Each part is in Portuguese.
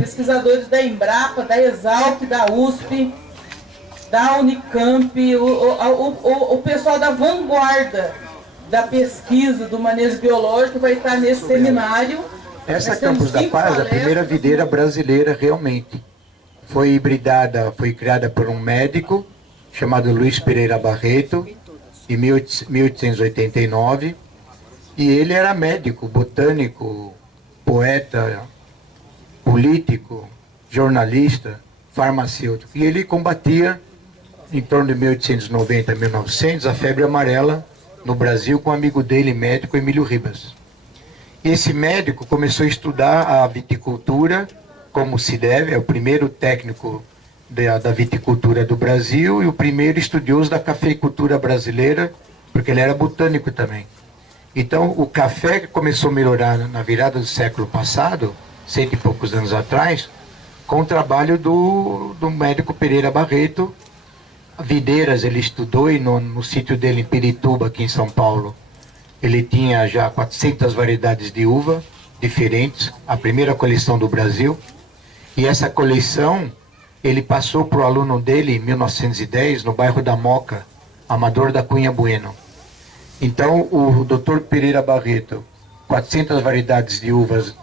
pesquisadores da Embrapa, da Exalc, da USP, da Unicamp, o pessoal da vanguarda da pesquisa do manejo biológico vai estar nesse seminário. Essa Campos da Paz é a primeira videira brasileira realmente. Foi hibridada, foi criada por um médico chamado Luiz Pereira Barreto, em 1889, e ele era médico, botânico, poeta, político, jornalista, farmacêutico, e ele combatia, em torno de 1890 a 1900, a febre amarela no Brasil com um amigo dele, médico, Emílio Ribas. Esse médico começou a estudar a viticultura como se deve, é o primeiro técnico da viticultura do Brasil e o primeiro estudioso da cafeicultura brasileira, porque ele era botânico também. Então, o café começou a melhorar na virada do século passado, 100 e poucos anos atrás, com o trabalho do médico Pereira Barreto. Videiras ele estudou, e no sítio dele em Pirituba, aqui em São Paulo, ele tinha já 400 variedades de uva diferentes, a primeira coleção do Brasil. E essa coleção ele passou para o aluno dele em 1910, no bairro da Moca, Amador da Cunha Bueno. Então, o Dr. Pereira Barreto, 400 variedades de uvas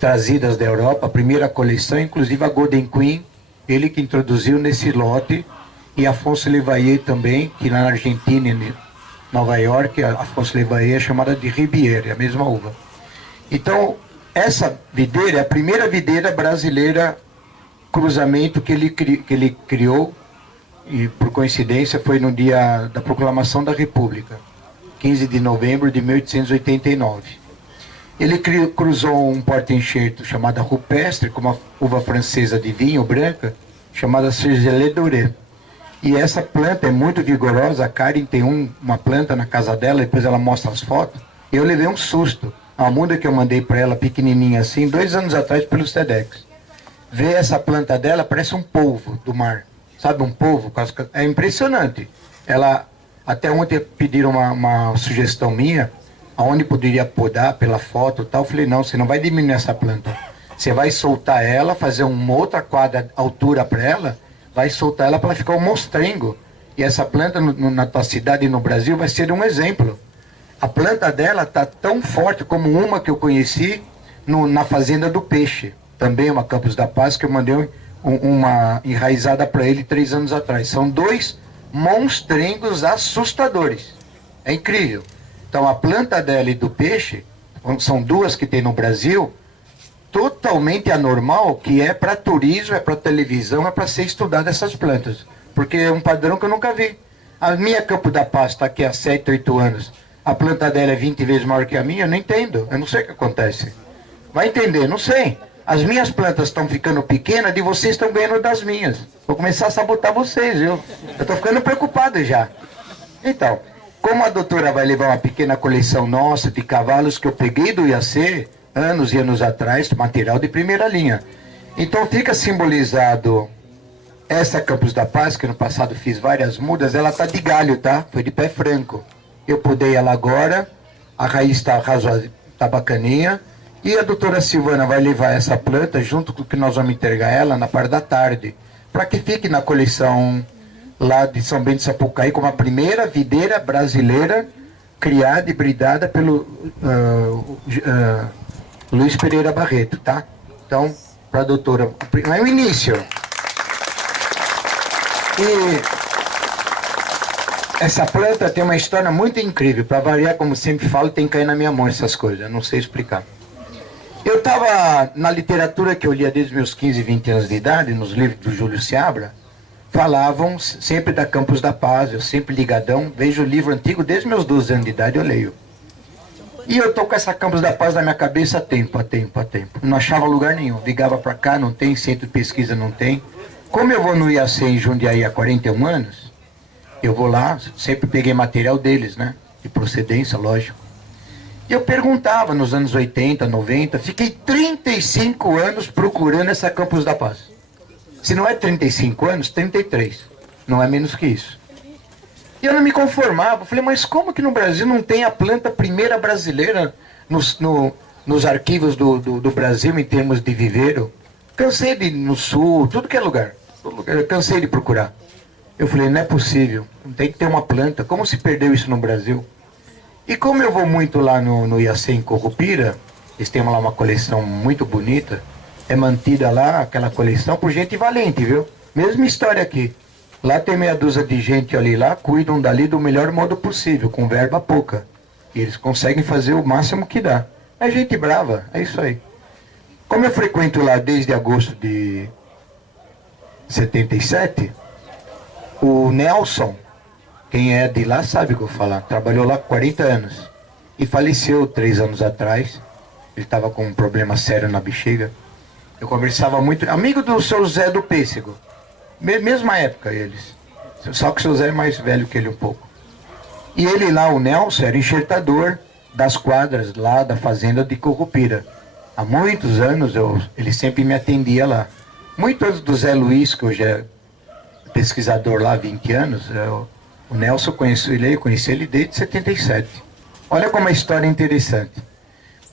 trazidas da Europa, a primeira coleção, inclusive a Golden Queen, ele que introduziu nesse lote, e Afonso Levaillet também, que lá na Argentina, em Nova York, a Afonso Levaillet é chamada de Ribiera, a mesma uva. Então, essa videira é a primeira videira brasileira cruzamento que ele criou, e por coincidência foi no dia da proclamação da República, 15 de novembro de 1889. Ele cruzou um porta-enxerto chamada rupestre, com uma uva francesa de vinho branca, chamada Cerzelet Doré. E essa planta é muito vigorosa. A Karen tem uma planta na casa dela, depois ela mostra as fotos. Eu levei um susto. A muda que eu mandei para ela, pequenininha assim, 2 anos atrás pelo SEDEX. Ver essa planta dela, parece um polvo do mar. Sabe, um polvo? É impressionante. Ela, até ontem pediram uma sugestão minha, aonde poderia podar pela foto e tal. Eu falei, não, você não vai diminuir essa planta. Você vai soltar ela, fazer uma outra quadra altura para ela, vai soltar ela para ela ficar um monstrengo. E essa planta na tua cidade e no Brasil vai ser um exemplo. A planta dela está tão forte como uma que eu conheci na Fazenda do Peixe. Também uma Campos da Paz, que eu mandei uma enraizada para ele 3 anos atrás. São 2 monstrengos assustadores. É incrível. Então a planta dela e do peixe, são 2 que tem no Brasil, totalmente anormal, que é para turismo, é para televisão, é para ser estudado essas plantas. Porque é um padrão que eu nunca vi. A minha Campo da Paz está aqui há 7, 8 anos. A planta dela é 20 vezes maior que a minha, eu não entendo. Eu não sei o que acontece. Vai entender, não sei. As minhas plantas estão ficando pequenas e vocês estão ganhando das minhas. Vou começar a sabotar vocês, viu? Eu estou ficando preocupado já. Então, como a doutora vai levar uma pequena coleção nossa de cavalos que eu peguei do IAC, anos e anos atrás, material de primeira linha. Então fica simbolizado essa Campos da Paz, que no passado fiz várias mudas, ela está de galho, tá? Foi de pé franco. Eu podei ela agora, a raiz está razoável, tá bacaninha. E a doutora Silvana vai levar essa planta junto com o que nós vamos entregar ela na parte da tarde, para que fique na coleção lá de São Bento de Sapucaí como a primeira videira brasileira criada e hibridada pelo Luiz Pereira Barreto, tá? Então, para a doutora, é o início. E essa planta tem uma história muito incrível. Para variar, como sempre falo, tem que cair na minha mão essas coisas, eu não sei explicar. Eu estava na literatura que eu lia desde meus 15, 20 anos de idade, nos livros do Júlio Seabra, falavam sempre da Campos da Paz, eu sempre ligadão, vejo o livro antigo desde meus 12 anos de idade, eu leio. E eu tô com essa Campos da Paz na minha cabeça há tempo. Não achava lugar nenhum, ligava para cá, não tem, centro de pesquisa não tem. Como eu vou no IAC em Jundiaí há 41 anos, eu vou lá, sempre peguei material deles, né, de procedência, lógico. E eu perguntava nos anos 80, 90, fiquei 35 anos procurando essa Campos da Paz. Se não é 35 anos, 33. Não é menos que isso. E eu não me conformava. Eu falei, mas como que no Brasil não tem a planta primeira brasileira nos arquivos do Brasil em termos de viveiro? Cansei de ir no sul, tudo que é lugar. Eu cansei de procurar. Eu falei, não é possível, tem que ter uma planta. Como se perdeu isso no Brasil? E como eu vou muito lá no IAC em Currupira, eles têm lá uma coleção muito bonita, é mantida lá aquela coleção por gente valente, viu? Mesma história aqui. Lá tem meia dúzia de gente ali lá, cuidam dali do melhor modo possível, com verba pouca. E eles conseguem fazer o máximo que dá. É gente brava, é isso aí. Como eu frequento lá desde agosto de 77, o Nelson, quem é de lá sabe o que eu vou falar, trabalhou lá 40 anos e faleceu 3 anos atrás. Ele estava com um problema sério na bexiga. Eu conversava muito, amigo do seu Zé do Pêssego, mesma época eles, só que o seu Zé é mais velho que ele um pouco. E ele lá, o Nelson, era enxertador das quadras lá da fazenda de Currupira. Há muitos anos ele sempre me atendia lá. Muito antes do Zé Luiz, que hoje é pesquisador lá há 20 anos, o Nelson eu conheci ele desde 77. Olha como a história é interessante.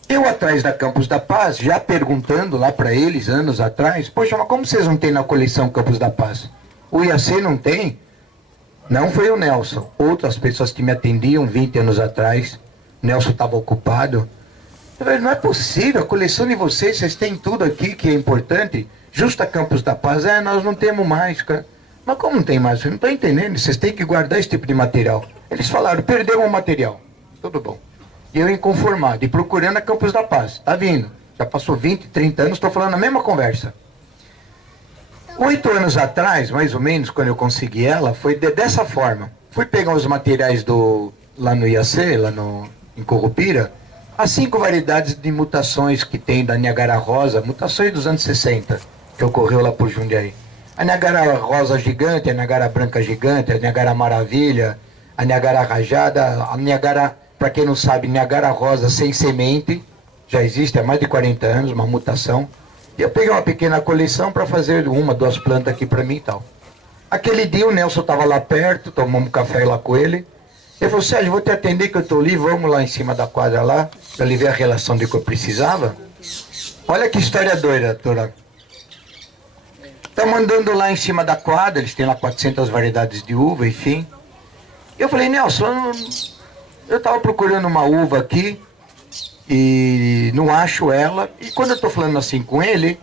Eu atrás da Campos da Paz, já perguntando lá para eles, anos atrás, poxa, mas como vocês não têm na coleção Campos da Paz? O IAC não tem? Não foi o Nelson. Outras pessoas que me atendiam 20 anos atrás, o Nelson estava ocupado. Eu falei, não é possível, a coleção de vocês têm tudo aqui que é importante. Justa Campos da Paz, nós não temos mais, cara. Mas como não tem mais? Eu não estou entendendo, vocês têm que guardar esse tipo de material. Eles falaram, perdeu o material. Tudo bom. E eu inconformado, e procurando a Campos da Paz. Tá vindo. Já passou 20, 30 anos, estou falando a mesma conversa. 8 anos atrás, mais ou menos, quando eu consegui ela, foi dessa forma. Fui pegar os materiais lá no IAC, em Currupira, as 5 variedades de mutações que tem da Niagara Rosa, mutações dos anos 60, que ocorreu lá por Jundiaí. A Niagara Rosa gigante, a Niagara Branca gigante, a Niagara Maravilha, a Niagara Rajada, a Niagara, para quem não sabe, Niagara Rosa sem semente, já existe há mais de 40 anos, uma mutação. E eu peguei uma pequena coleção para fazer 1, 2 plantas aqui para mim e tal. Aquele dia o Nelson estava lá perto, tomamos um café lá com ele. Ele falou, Sérgio, vou te atender que eu estou livre, vamos lá em cima da quadra lá, para ele ver a relação de que eu precisava. Olha que história doida, doutora. Estamos andando lá em cima da quadra, eles têm lá 400 variedades de uva, enfim. Eu falei, Nelson, eu estava procurando uma uva aqui e não acho ela. E quando eu estou falando assim com ele,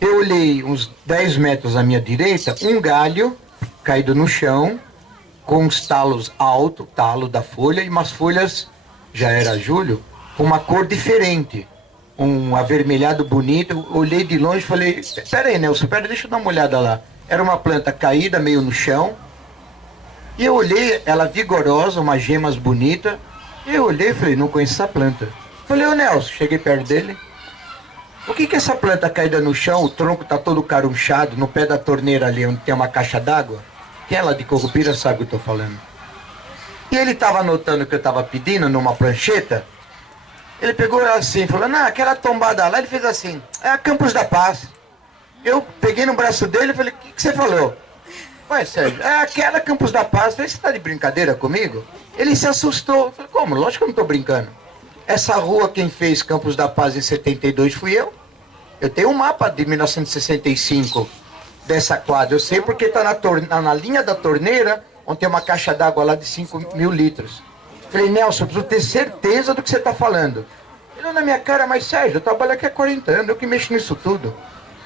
eu olhei uns 10 metros à minha direita, um galho caído no chão, com uns talos altos, talo da folha, e umas folhas, já era julho, com uma cor diferente. Um avermelhado bonito. Eu olhei de longe e falei, espera aí, Nelson, deixa eu dar uma olhada lá. Era uma planta caída, meio no chão. E eu olhei, ela vigorosa, umas gemas bonitas. E eu olhei e falei, não conheço essa planta. Falei, ô Nelson, cheguei perto dele. O que é essa planta caída no chão, o tronco tá todo carunchado, no pé da torneira ali, onde tem uma caixa d'água? Quem é lá de Currupira sabe o que eu tô falando. E ele tava anotando o que eu tava pedindo numa prancheta. Ele pegou assim, falou, não, aquela tombada lá, ele fez assim, é a Campos da Paz. Eu peguei no braço dele e falei, o que você falou? Ué, Sérgio, é aquela Campos da Paz. Eu falei, você tá de brincadeira comigo? Ele se assustou. Eu falei, como? Lógico que eu não tô brincando. Essa rua, quem fez Campos da Paz em 72 fui eu. Eu tenho um mapa de 1965 dessa quadra. Eu sei porque tá na linha da torneira, onde tem uma caixa d'água lá de 5.000 litros. Falei, Nelson, eu preciso ter certeza do que você está falando. Ele olhou na minha cara, mas Sérgio, eu trabalho aqui há 40 anos, eu que mexo nisso tudo.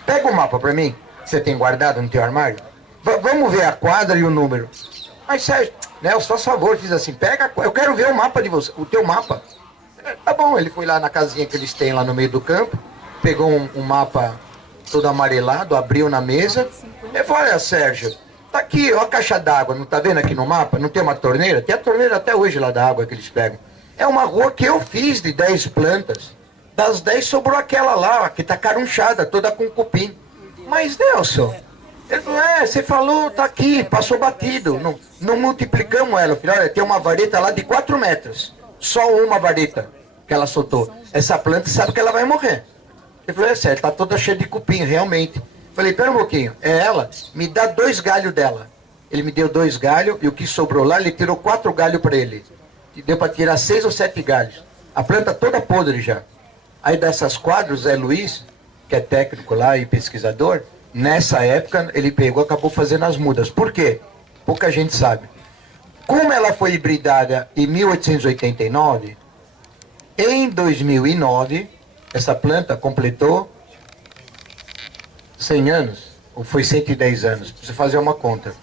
Pega o mapa para mim, que você tem guardado no teu armário. Vamos ver a quadra e o número. Mas Sérgio, Nelson, faz favor, fiz assim, pega, eu quero ver o mapa de você, o teu mapa. Tá bom, ele foi lá na casinha que eles têm lá no meio do campo, pegou um mapa todo amarelado, abriu na mesa. Ele falou, olha Sérgio, tá aqui, ó a caixa d'água, não tá vendo aqui no mapa? Não tem uma torneira? Tem a torneira até hoje lá da água que eles pegam. É uma rua que eu fiz de 10 plantas. Das 10 sobrou aquela lá, que tá carunchada, toda com cupim. Mas Nelson, ele falou, você falou, tá aqui, passou batido. Não multiplicamos ela. Eu falei, olha, tem uma vareta lá de 4 metros. Só uma vareta que ela soltou. Essa planta sabe que ela vai morrer. Ele falou, sério, tá toda cheia de cupim, realmente. Falei, pera um pouquinho, é ela? Me dá 2 galhos dela. Ele me deu 2 galhos e o que sobrou lá, ele tirou 4 galhos para ele. E deu para tirar 6 ou 7 galhos. A planta toda podre já. Aí dessas quadras, Zé Luiz, que é técnico lá e pesquisador, nessa época ele pegou e acabou fazendo as mudas. Por quê? Pouca gente sabe. Como ela foi hibridada em 1889, em 2009, essa planta completou 100 anos, ou foi 110 anos, precisa fazer uma conta.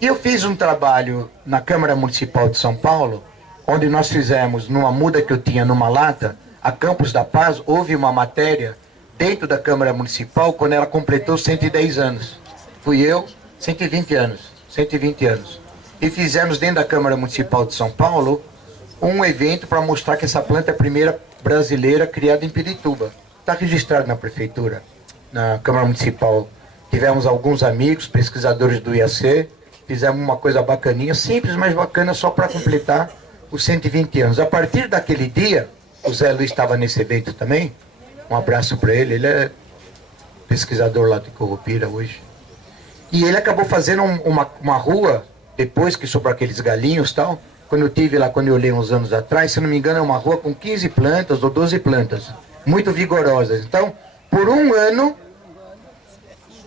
E eu fiz um trabalho na Câmara Municipal de São Paulo, onde nós fizemos, numa muda que eu tinha numa lata, a Campos da Paz, houve uma matéria dentro da Câmara Municipal quando ela completou 110 anos. Fui eu, 120 anos. E fizemos dentro da Câmara Municipal de São Paulo um evento para mostrar que essa planta é a primeira brasileira criada em Pirituba. Está registrado na Prefeitura, na Câmara Municipal. Tivemos alguns amigos, pesquisadores do IAC, fizemos uma coisa bacaninha, simples, mas bacana, só para completar os 120 anos. A partir daquele dia, o Zé Luiz estava nesse evento também, um abraço para ele é pesquisador lá de Curupira hoje. E ele acabou fazendo uma rua, depois que sobrou aqueles galinhos e tal, quando eu tive lá, quando eu olhei uns anos atrás, se não me engano, é uma rua com 15 plantas ou 12 plantas, muito vigorosas. Então, por um ano,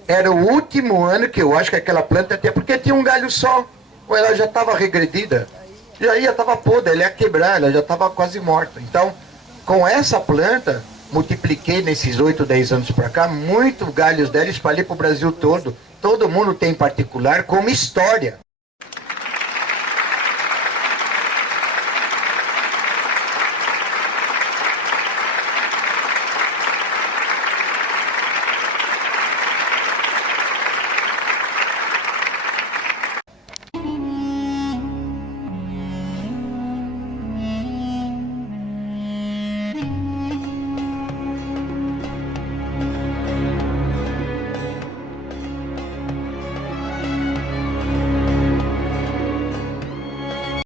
era o último ano que eu acho que aquela planta tinha, porque tinha um galho só, ou ela já estava regredida, já estava podre, ela ia quebrar, ela já estava quase morta. Então, com essa planta, multipliquei nesses 8, 10 anos para cá, muito galhos dela, espalhei para o Brasil todo. Todo mundo tem em particular como história.